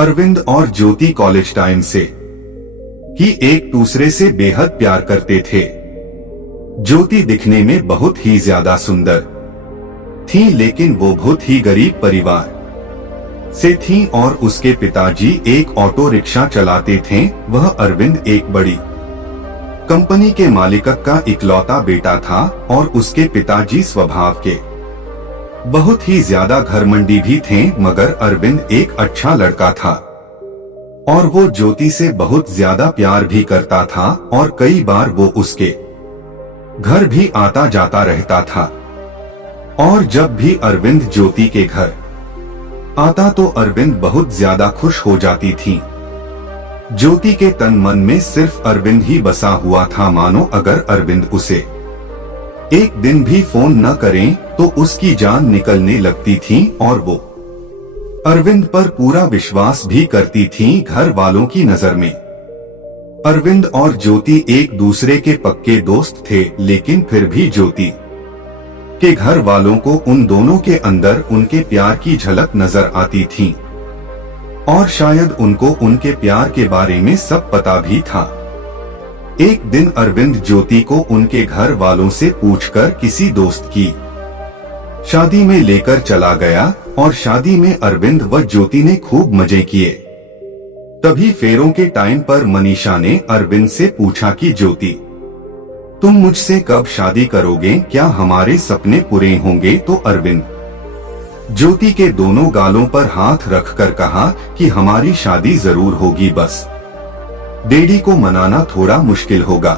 अरविंद और ज्योति college time से ही एक दूसरे से बेहद प्यार करते थे। ज्योति दिखने में बहुत ही ज्यादा सुंदर थी, लेकिन वो बहुत ही गरीब परिवार से थी और उसके पिताजी एक ऑटो रिक्शा चलाते थे। वह अरविंद एक बड़ी कंपनी के मालिक का इकलौता बेटा था और उसके पिताजी स्वभाव के बहुत ही ज्यादा घमंडी भी थे, मगर अरविंद एक अच्छा लड़का था और वो ज्योति से बहुत ज्यादा प्यार भी करता था और कई बार वो उसके घर भी आता जाता रहता था। और जब भी अरविंद ज्योति के घर आता तो अरविंद बहुत ज्यादा खुश हो जाती थी। ज्योति के तन मन में सिर्फ अरविंद ही बसा हुआ था, मानो अगर अरविंद उसे एक दिन भी फोन न करें तो उसकी जान निकलने लगती थी और वो अरविंद पर पूरा विश्वास भी करती थी घर वालों की नजर में। अरविंद और ज्योति एक दूसरे के पक्के दोस्त थे, लेकिन फिर भी ज्योति के घर वालों को उन दोनों के अंदर उनके प्यार की झलक नजर आती थी और शायद उनको उनके प्यार के बारे में सब पता भी था। एक दिन अरविंद ज्योति को उनके घर वालों से पूछकर किसी दोस्त की शादी में लेकर चला गया और शादी में अरविंद व ज्योति ने खूब मजे किए। तभी फेरों के टाइम पर मनीषा ने अरविंद से पूछा कि ज्योति, तुम मुझसे कब शादी करोगे, क्या हमारे सपने पूरे होंगे? तो अरविंद ज्योति के दोनों गालों पर हाथ रखकर कहा कि हमारी शादी जरूर होगी, बस डैडी को मनाना थोड़ा मुश्किल होगा,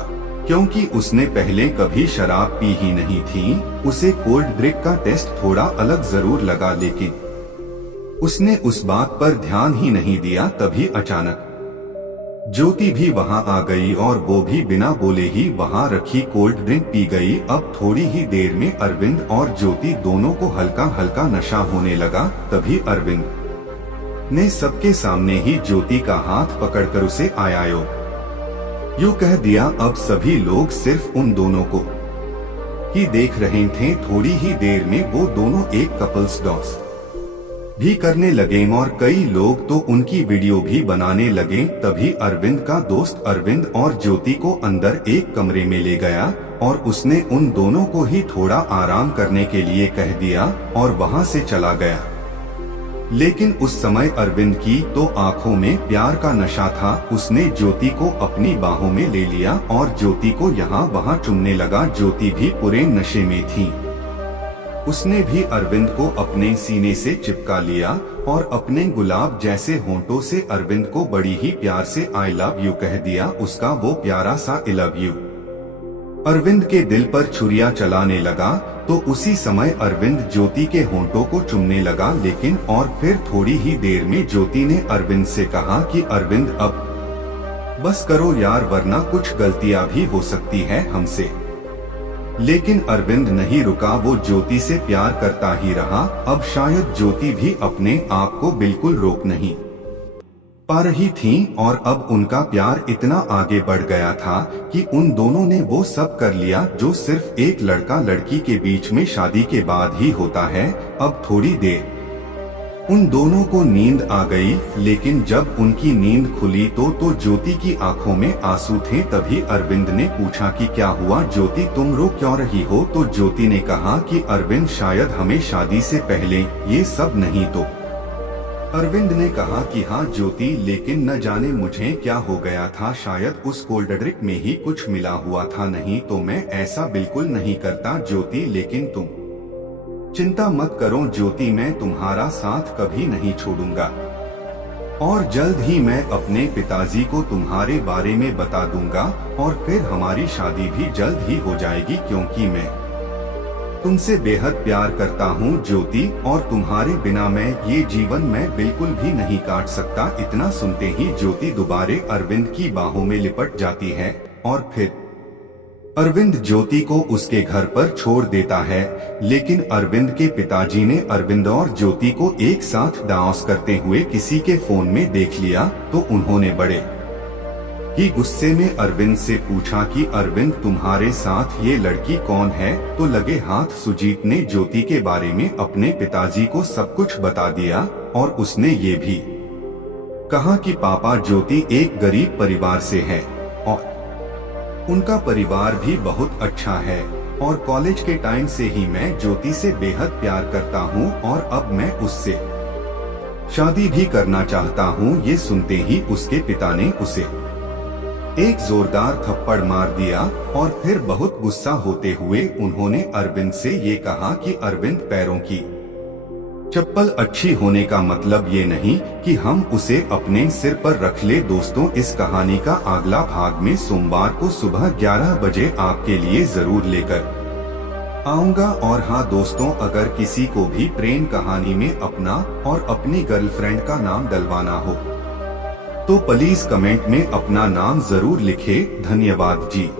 क्योंकि उसने पहले कभी शराब पी ही नहीं थी। उसे कोल्ड ड्रिंक का टेस्ट थोड़ा अलग जरूर लगा, लेकिन उसने उस बात पर ध्यान ही नहीं दिया। तभी अचानक ज्योति भी वहां आ गई और वो भी बिना बोले ही वहां रखी कोल्ड ड्रिंक पी गई। अब थोड़ी ही देर में अरविंद और ज्योति दोनों को हल्का हल्का नशा होने लगा। तभी अरविंद ने सबके सामने ही ज्योति का हाथ पकड़कर उसे आयायो यूं कह दिया। अब सभी लोग सिर्फ उन दोनों को ही देख रहे थे। थोड़ी ही देर में वो दोनों एक कपल्स डांस भी करने लगे और कई लोग तो उनकी वीडियो भी बनाने लगे। तभी अरविंद का दोस्त अरविंद और ज्योति को अंदर एक कमरे में ले गया और उसने उन दोनों को ही थोड़ा आराम करने के लिए कह दिया और वहां से चला गया। लेकिन उस समय अरविंद की तो आंखों में प्यार का नशा था। उसने ज्योति को अपनी बाहों में ले लिया और ज्योति को यहाँ वहाँ चूमने लगा। ज्योति भी पूरे नशे में थी। उसने भी अरविंद को अपने सीने से चिपका लिया और अपने गुलाब जैसे होंठों से अरविंद को बड़ी ही प्यार से आई लव यू कह दिया। उसका वो प्यारा सा आई लव यू अरविंद के दिल पर छुरियां चलाने लगा। तो उसी समय अरविंद ज्योति के होंठों को चूमने लगा। लेकिन और फिर थोड़ी ही देर में ज्योति ने अरविंद से कहा कि अरविंद अब बस करो यार, वरना कुछ गलतियां भी हो सकती है हमसे। लेकिन अरविंद नहीं रुका, वो ज्योति से प्यार करता ही रहा। अब शायद ज्योति भी अपने आप को बिल्कुल रोक नहीं पा रही थी और अब उनका प्यार इतना आगे बढ़ गया था कि उन दोनों ने वो सब कर लिया जो सिर्फ एक लड़का लड़की के बीच में शादी के बाद ही होता है। अब थोड़ी देर उन दोनों को नींद आ गई, लेकिन जब उनकी नींद खुली तो ज्योति की आंखों में आंसू थे। तभी अरविंद ने पूछा कि क्या हुआ ज्योति, तुम रो क्यों रही हो? तो ज्योति ने कहा कि अरविंद शायद हमें शादी से पहले ये सब नहीं। तो अरविंद ने कहा कि हाँ ज्योति, लेकिन न जाने मुझे क्या हो गया था, शायद उस कोल्ड ड्रिंक में ही कुछ मिला हुआ था, नहीं तो मैं ऐसा बिल्कुल नहीं करता ज्योति। लेकिन तुम चिंता मत करो ज्योति, मैं तुम्हारा साथ कभी नहीं छोड़ूंगा और जल्द ही मैं अपने पिताजी को तुम्हारे बारे में बता दूंगा और फिर हमारी शादी भी जल्द ही हो जाएगी, क्योंकि मैं तुमसे बेहद प्यार करता हूँ ज्योति और तुम्हारे बिना मैं ये जीवन में बिल्कुल भी नहीं काट सकता। इतना सुनते ही ज्योति दोबारे अरविंद की बाहों में लिपट जाती है और फिर अरविंद ज्योति को उसके घर पर छोड़ देता है। लेकिन अरविंद के पिताजी ने अरविंद और ज्योति को एक साथ डांस करते हुए किसी के फोन में देख लिया तो उन्होंने बड़े ही गुस्से में अरविंद से पूछा कि अरविंद तुम्हारे साथ ये लड़की कौन है? तो लगे हाथ सुजीत ने ज्योति के बारे में अपने पिताजी को सब कुछ बता दिया और उसने ये भी कहा कि पापा ज्योति एक गरीब परिवार से है और उनका परिवार भी बहुत अच्छा है और कॉलेज के टाइम से ही मैं ज्योति से बेहद प्यार करता हूँ और अब मैं उससे शादी भी करना चाहता हूँ। ये सुनते ही उसके पिता ने उसे एक जोरदार थप्पड़ मार दिया और फिर बहुत गुस्सा होते हुए उन्होंने अरविंद से ये कहा कि अरविंद, पैरों की चप्पल अच्छी होने का मतलब ये नहीं कि हम उसे अपने सिर पर रख ले। दोस्तों, इस कहानी का अगला भाग में सोमवार को सुबह 11 बजे आपके लिए जरूर लेकर आऊंगा। और हाँ दोस्तों, अगर किसी को भी प्रेम कहानी में अपना और अपनी गर्लफ्रेंड का नाम डलवाना हो तो प्लीज कमेंट में अपना नाम जरूर लिखे। धन्यवाद जी।